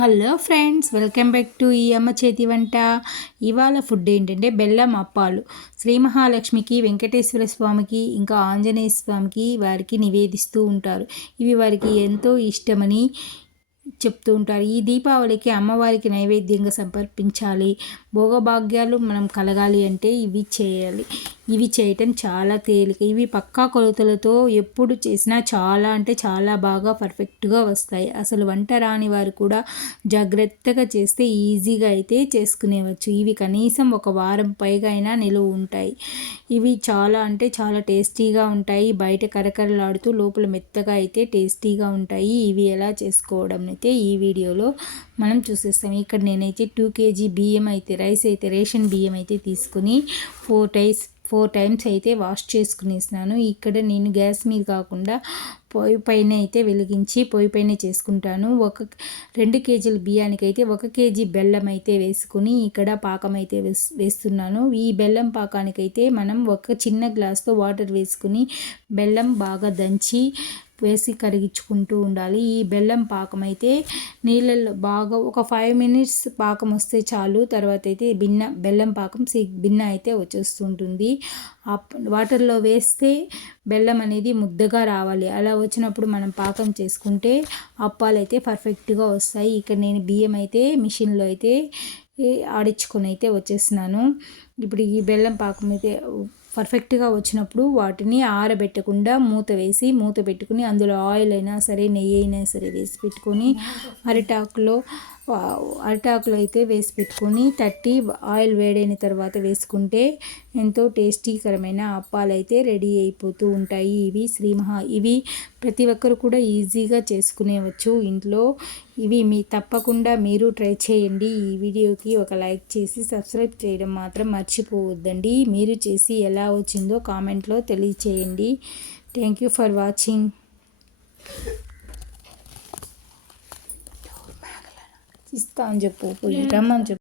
Hello friends, welcome back to ఈ అమ్మ చేతి వంట. ఇవాళ ఫుడ్ ఏంటంటే బెల్లం అప్పాలు. శ్రీ మహాలక్ష్మికి, వెంకటేశ్వర స్వామికి, ఇంకా ఆంజనేయ స్వామికి వారికి నివేదిస్తూ ఉంటారు. ఇవి వారికి ఎంతో ఇష్టమని చెప్తూ ఉంటారు. ఈ దీపావళికి అమ్మవారికి నైవేద్యంగా సమర్పించాలి, భోగభాగ్యాలు మనం కలగాలి అంటే ఇవి చేయాలి. ఇవి చేయటం చాలా తేలిక. ఇవి పక్కా కొలతలతో ఎప్పుడు చేసినా చాలా అంటే చాలా బాగా పర్ఫెక్ట్గా వస్తాయి. అసలు వంట రాని వారు కూడా జాగ్రత్తగా చేస్తే ఈజీగా అయితే చేసుకునేవచ్చు. ఇవి కనీసం ఒక వారం పైగా అయినా నిలువ ఉంటాయి. ఇవి చాలా అంటే చాలా టేస్టీగా ఉంటాయి. బయట కరకరలాడుతూ లోపల మెత్తగా అయితే టేస్టీగా ఉంటాయి. ఇవి ఎలా చేసుకోవడం అయితే ఈ వీడియోలో మనం చూసేస్తాం. ఇక్కడ నేనైతే 2 kg బియ్యం అయితే, రైస్ అయితే, రేషన్ బియ్యం అయితే తీసుకుని 4 టైమ్స్ అయితే వాష్ చేసుకునేసినాను. ఇక్కడ నేను గ్యాస్ మీద కాకుండా పొయ్యి పైన అయితే వెలిగించి పొయ్యి పైన చేసుకుంటాను. 2 kgల బియ్యానికి అయితే 1 kg బెల్లం అయితే వేసుకుని ఇక్కడ పాకం అయితే వేస్తున్నాను. ఈ బెల్లం పాకానికైతే మనం ఒక చిన్న గ్లాస్తో వాటర్ వేసుకుని బెల్లం బాగా దంచి వేసి కరిగించుకుంటూ ఉండాలి. ఈ బెల్లం పాకం అయితే నీళ్ళల్లో బాగా ఒక 5 minutes పాకం వస్తే చాలు. తర్వాత అయితే బెల్లం పాకం బిన్న అయితే వచ్చేస్తుంటుంది. వాటర్లో వేస్తే బెల్లం అనేది ముద్దగా రావాలి. అలా వచ్చినప్పుడు మనం పాకం చేసుకుంటే అప్పాలు అయితే పర్ఫెక్ట్గా వస్తాయి. ఇక్కడ నేను బియ్యం అయితే మిషన్లో అయితే ఆడించుకొని అయితే వచ్చేసినాను. ఇప్పుడు ఈ బెల్లం పాకం అయితే పర్ఫెక్ట్గా వచ్చినప్పుడు వాటిని ఆరబెట్టకుండా మూత పెట్టుకుని అందులో ఆయిల్ అయినా సరే, నెయ్యి అయినా సరే వేసి పెట్టుకొని అరిటాకులో అయితే వేసి పెట్టుకొని తట్టి ఆయిల్ వేడైన తర్వాత వేసుకుంటే ఎంతో టేస్టీకరమైన అప్పాలు అయితే రెడీ అయిపోతూ ఉంటాయి. ఇవి ప్రతి ఒక్కరు కూడా ఈజీగా చేసుకునేవచ్చు ఇంట్లో. ఇవి తప్పకుండా మీరు ట్రై చేయండి. ఈ వీడియోకి ఒక లైక్ చేసి సబ్స్క్రైబ్ చేయడం మాత్రం మర్చిపోవద్దండి. మీరు చేసి ఎలా వచ్చిందో కామెంట్లో తెలియచేయండి. Thank you for watching. ఇస్తా అని చెప్పు, రమ్మని చెప్పు.